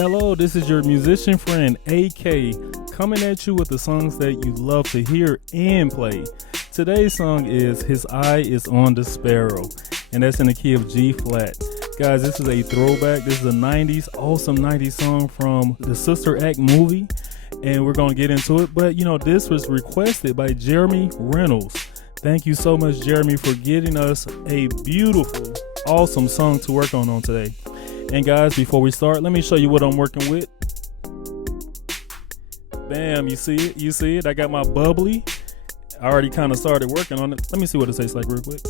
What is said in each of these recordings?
Hello, this is your musician friend AK coming at you with the songs that you love to hear and play. Today's song is His Eye is on the Sparrow, and that's in the key of G flat. Guys, this is a throwback. This is a 90s, awesome 90s song from the Sister Act movie, and we're going to get into it. But, this was requested by Jeremy Reynolds. Thank you so much, Jeremy, for getting us a beautiful, awesome song to work on today. And guys, before we start, let me show you what I'm working with. Bam, you see it? You see it? I got my bubbly. I already kind of started working on it. Let me see what it tastes like real quick.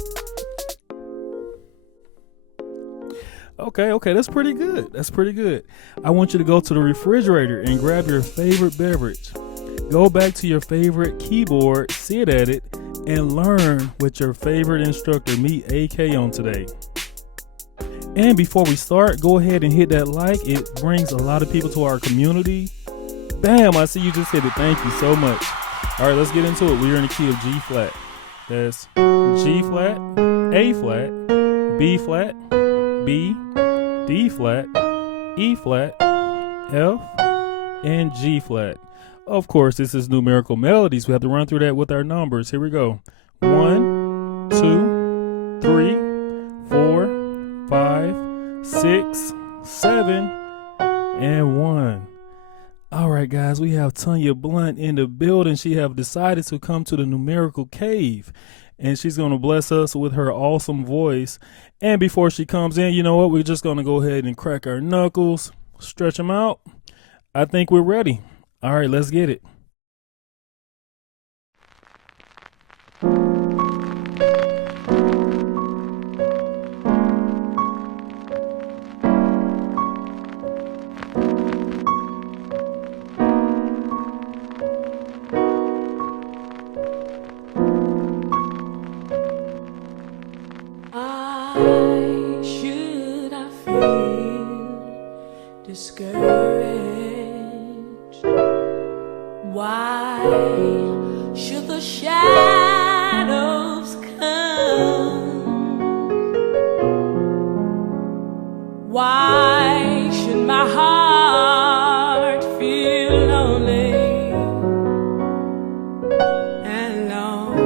Okay, that's pretty good. That's pretty good. I want you to go to the refrigerator and grab your favorite beverage. Go back to your favorite keyboard, sit at it, and learn with your favorite instructor, me, AK, on today. And before we start, go ahead and hit that like. It brings a lot of people to our community. Bam, I see you just hit it. Thank you so much. All right, let's get into it. We're in the key of G flat. That's G flat, A flat, B flat, B, D flat, E flat, F, and G flat. Of course, this is numerical melodies. We have to run through that with our numbers. Here we go. 1, 2, 3, 4, 5, 6, 7, and 1. All right, guys, we have Tanya Blount in the building. She have decided to come to the numerical cave, and she's going to bless us with her awesome voice. And before she comes in, you know what? We're just going to go ahead and crack our knuckles, stretch them out. I think we're ready. All right, let's get it. Why should I feel discouraged? Why should the shadows come? Why should my heart feel lonely and long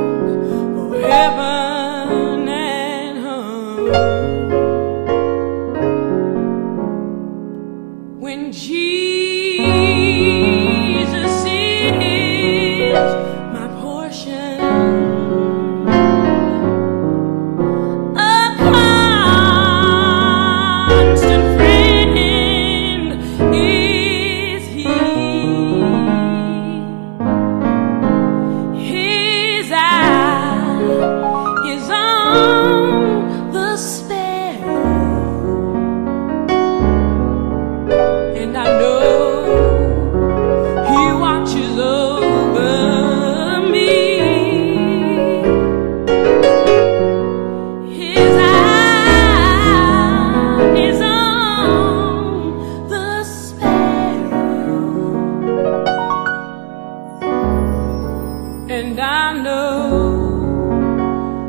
for heaven and home? When Jesus is my portion, a constant friend is He. His eye is on the sparrow, and I know He watches over me. His eye is on the sparrow, and I know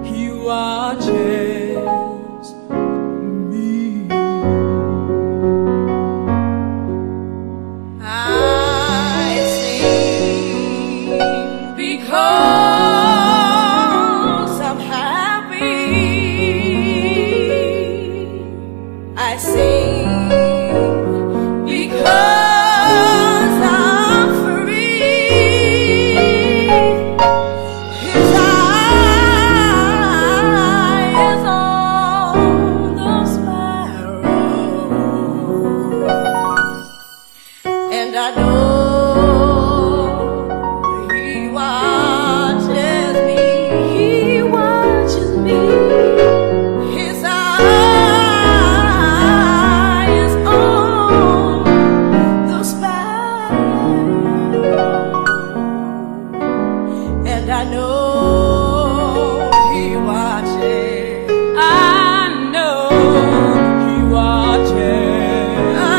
He watches me. I sing because I'm happy. I sing because I'm free. His eye is on the sparrow, and I know He watches me. He watches me. His eye is on the sparrow, and I know He watches. I know He watches. I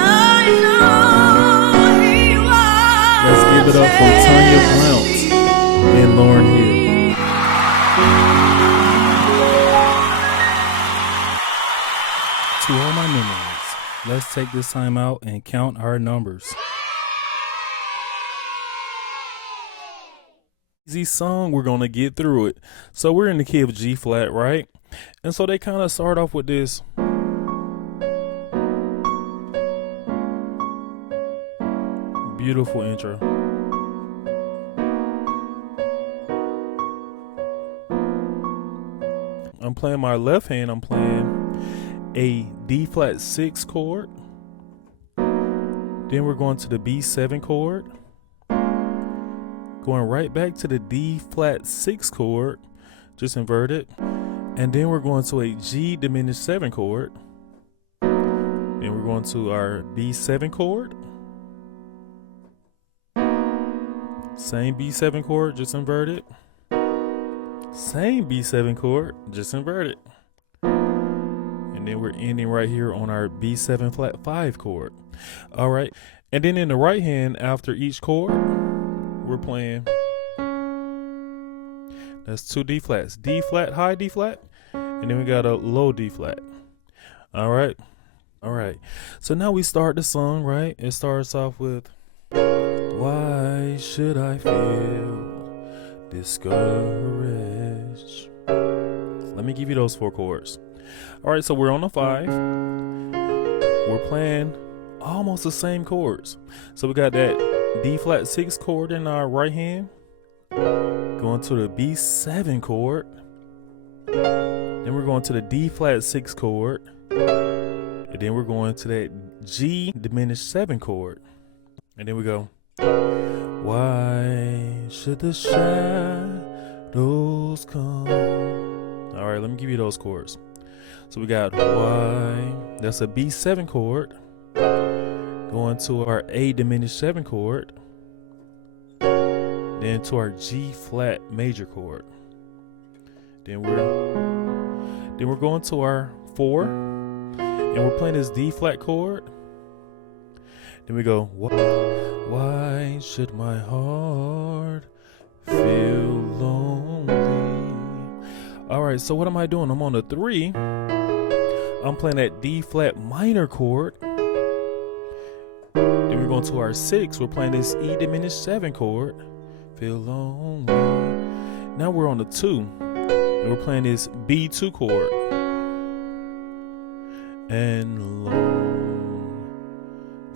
know He watches. Let's give it up for Tanya Blount and Lauren Hill. To all my memories, Let's take this time out and count our numbers. Easy song, we're gonna get through it. So we're in the key of G flat, right? And so they kind of start off with this beautiful intro. I'm playing my left hand, I'm playing a D flat 6 chord. Then we're going to the B7 chord. Going right back to the D flat 6 chord, just invert it. And then we're going to a G diminished 7 chord. Then we're going to our B7 chord. Same B7 chord, just invert it. Same B7 chord, just invert it. And then we're ending right here on our B7 flat 5 chord. All right. And then in the right hand, after each chord, we're playing. That's 2 D flats. D flat, high D flat. And then we got a low D flat. All right. All right. So now we start the song, right? It starts off with, why should I feel discouraged? Let me give you those 4 chords. All right, so we're on a 5. We're playing almost the same chords. So we got that D flat 6 chord in our right hand, going to the B7 chord. Then we're going to the D flat 6 chord. And then we're going to that G diminished 7 chord. And then we go, why should the shadows come? All right, let me give you those chords. So we got why, that's a B7 chord, going to our A diminished 7 chord, then to our G flat major chord. Then we're going to our 4, and we're playing this D flat chord. Then we go, why should my heart feel lonely? All right, so what am I doing? I'm on the 3. I'm playing that D flat minor chord. Then we're going to our 6. We're playing this E diminished 7 chord. Feel lonely. Now we're on the 2. And we're playing this B2 chord. And long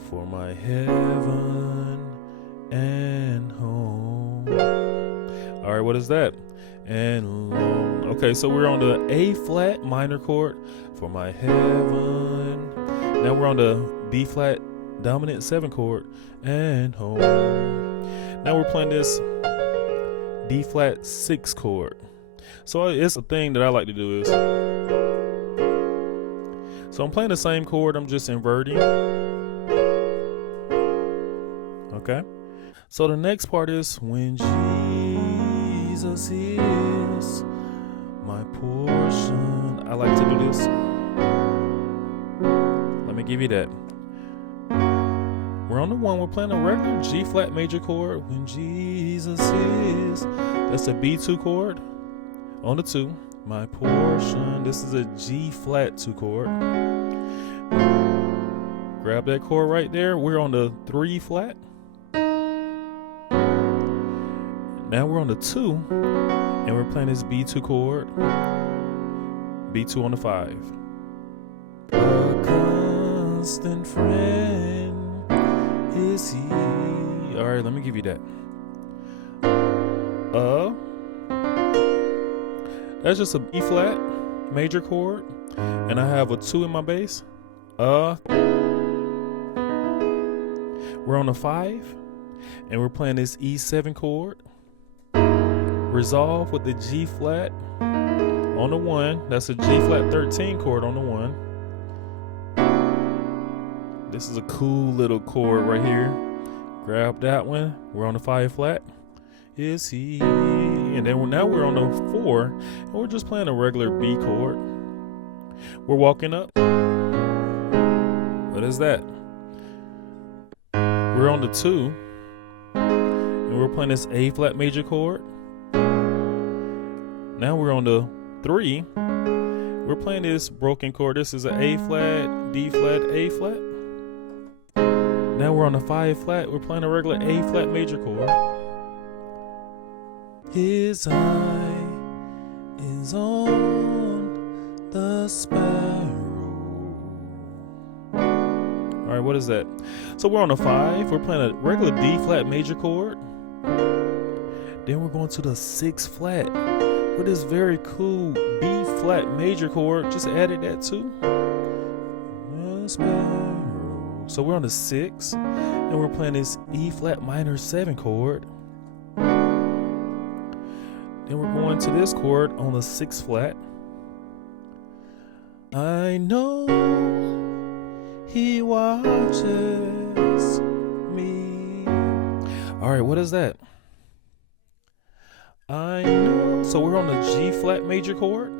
for my heaven and home. All right, what is that? And long. Okay, so we're on the A flat minor chord for my heaven. Now we're on the D flat dominant 7 chord and home. Now we're playing this D flat 6 chord. So it's a thing that I like to do is, so I'm playing the same chord, I'm just inverting. Okay. So the next part is, when Jesus is my portion. I like to do this. Let me give you that. We're on the 1. We're playing a regular G flat major chord. When Jesus is, that's a B2 chord. On the 2, my portion. This is a G flat 2 chord. Grab that chord right there. We're on the 3 flat. Now we're on the 2, and we're playing this B2 chord. B2 on the 5. A constant friend is he. All right, let me give you that. That's just a B flat major chord, and I have a 2 in my bass. We're on a 5, and we're playing this E7 chord. Resolve with the G flat on the 1. That's a G flat 13 chord on the 1. This is a cool little chord right here. Grab that one. We're on the 5 flat. Is he? And then now we're on the 4, and we're just playing a regular B chord. We're walking up. What is that? We're on the 2, and we're playing this A flat major chord. Now we're on the 3, We're playing this broken chord. This is an A flat, D flat, A flat. Now we're on the 5 flat. We're playing a regular A flat major chord. His eye is on the sparrow. All right, what is that? So we're on a 5. We're playing a regular D flat major chord. Then we're going to the 6 flat with this very cool B flat major chord. Just added that too. So we're on the 6, and we're playing this E flat minor 7 chord. Then we're going to this chord on the 6 flat. I know he watches me. All right, what is that? I know. So we're on the G flat major chord,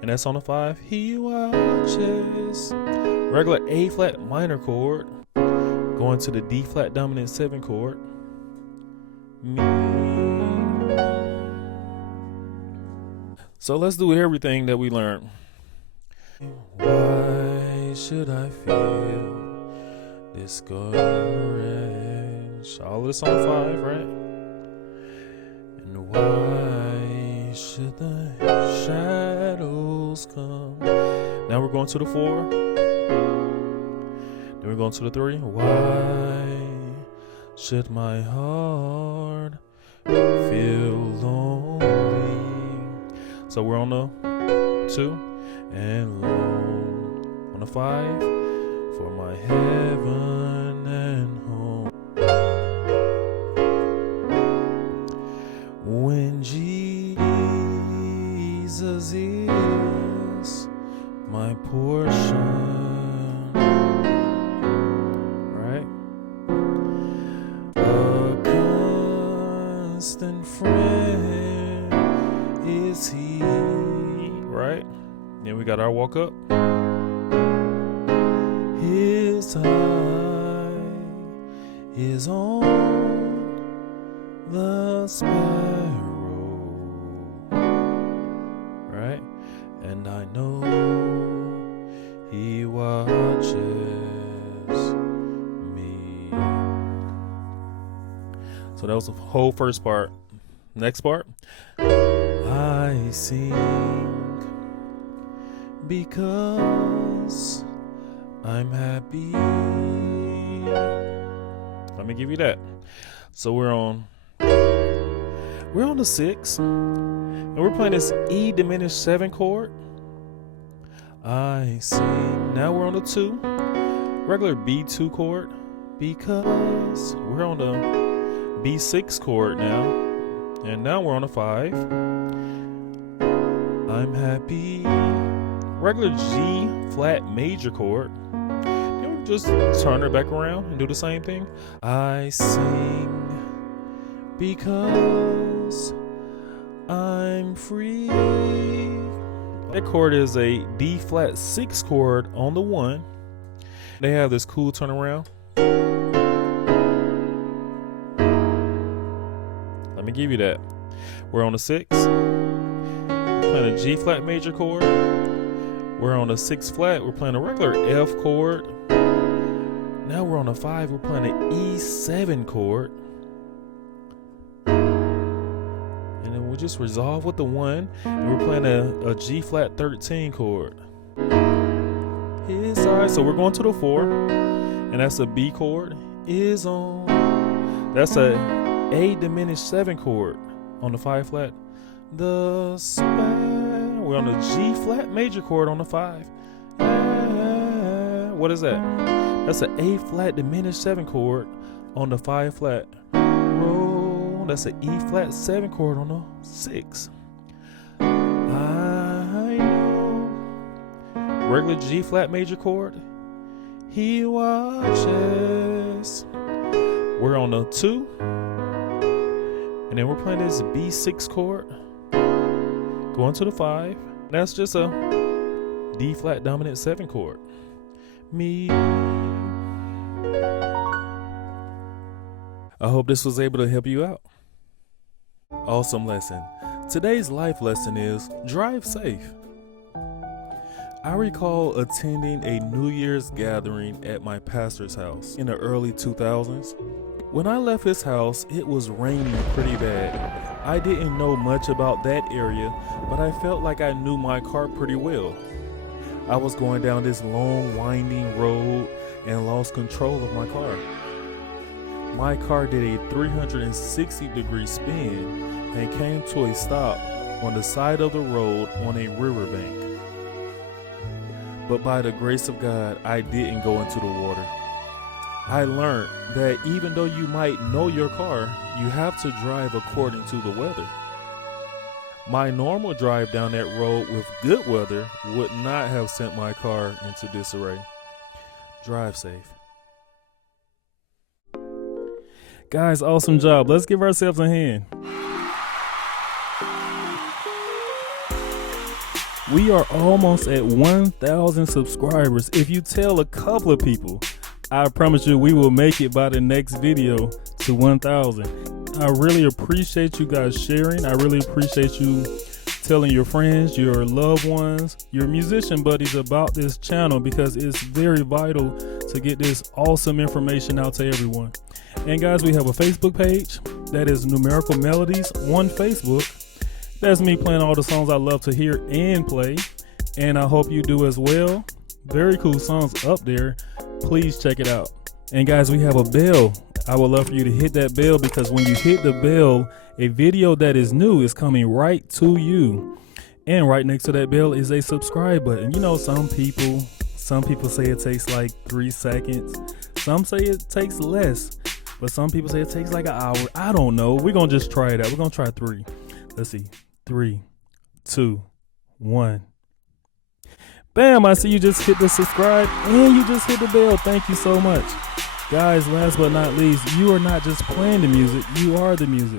and that's on the 5. He watches. Regular A flat minor chord, going to the D flat dominant 7 chord. Me. So let's do everything that we learned. Why should I feel discouraged? All of this on the 5, right? And why should the shadows come? Now we're going to the 4. Then we're going to the 3. Why should my heart feel lonely? So we're on the 2 and lone on the 5 for my heaven and home. When Jesus is my portion, right? A constant friend is he, right? Then we got our walk up. His eye is on the sparrow, right? And I know he watches me. So that was the whole first part. Next part. I sing because I'm happy. Let me give you that. So we're on the 6, and we're playing this E diminished 7 chord. I sing. Now we're on the 2, regular B2 chord, because we're on the B6 chord now, and now we're on the 5. I'm happy. Regular G flat major chord. Then we'll just turn it back around and do the same thing. I sing because I'm free. That chord is a D flat 6 chord on the 1. They have this cool turnaround. Let me give you that. We're on the 6. Playing a G flat major chord. We're on the 6 flat. We're playing a regular F chord. Now we're on the 5. We're playing an E7 chord. And then we'll just resolve with the 1. And we're playing a G flat 13 chord. So we're going to the 4. And that's a B chord. Is on. That's a A diminished 7 chord on the 5 flat. The sparrow. We're on the G flat major chord on the 5. What is that? That's an A flat diminished 7 chord on the 5 flat. Roll. That's an E flat 7 chord on the 6. I know. Regular G flat major chord. He watches. We're on the 2. And then we're playing this B6 chord. Going to the 5. That's just a D flat dominant 7 chord. Me. I hope this was able to help you out. Awesome lesson. Today's life lesson is drive safe. I recall attending a New Year's gathering at my pastor's house in the early 2000s. When I left his house, it was raining pretty bad. I didn't know much about that area, but I felt like I knew my car pretty well. I was going down this long, winding road and lost control of my car. My car did a 360-degree spin and came to a stop on the side of the road on a riverbank. But by the grace of God, I didn't go into the water. I learned that even though you might know your car, you have to drive according to the weather. My normal drive down that road with good weather would not have sent my car into disarray. Drive safe. Guys, awesome job. Let's give ourselves a hand. We are almost at 1,000 subscribers. If you tell a couple of people, I promise you we will make it by the next video to 1,000. I really appreciate you guys sharing. I really appreciate you telling your friends, your loved ones, your musician buddies about this channel, because it's very vital to get this awesome information out to everyone. And guys, we have a Facebook page that is Numerical Melodies on Facebook. That's me playing all the songs I love to hear and play, and I hope you do as well. Very cool songs up there. Please check it out. And guys, we have a bell. I would love for you to hit that bell, because when you hit the bell, a video that is new is coming right to you. And right next to that bell is a subscribe button. You know, some people say it takes like 3 seconds. Some say it takes less, but some people say it takes like an hour. I don't know. We're going to just try it out. We're going to try 3. Let's see. 3, 2, 1. Bam, I see you just hit the subscribe and you just hit the bell. Thank you so much. Guys, last but not least, you are not just playing the music, you are the music.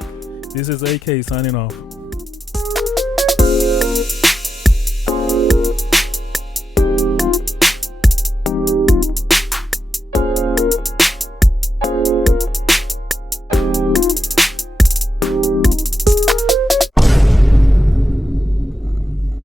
This is AK signing off.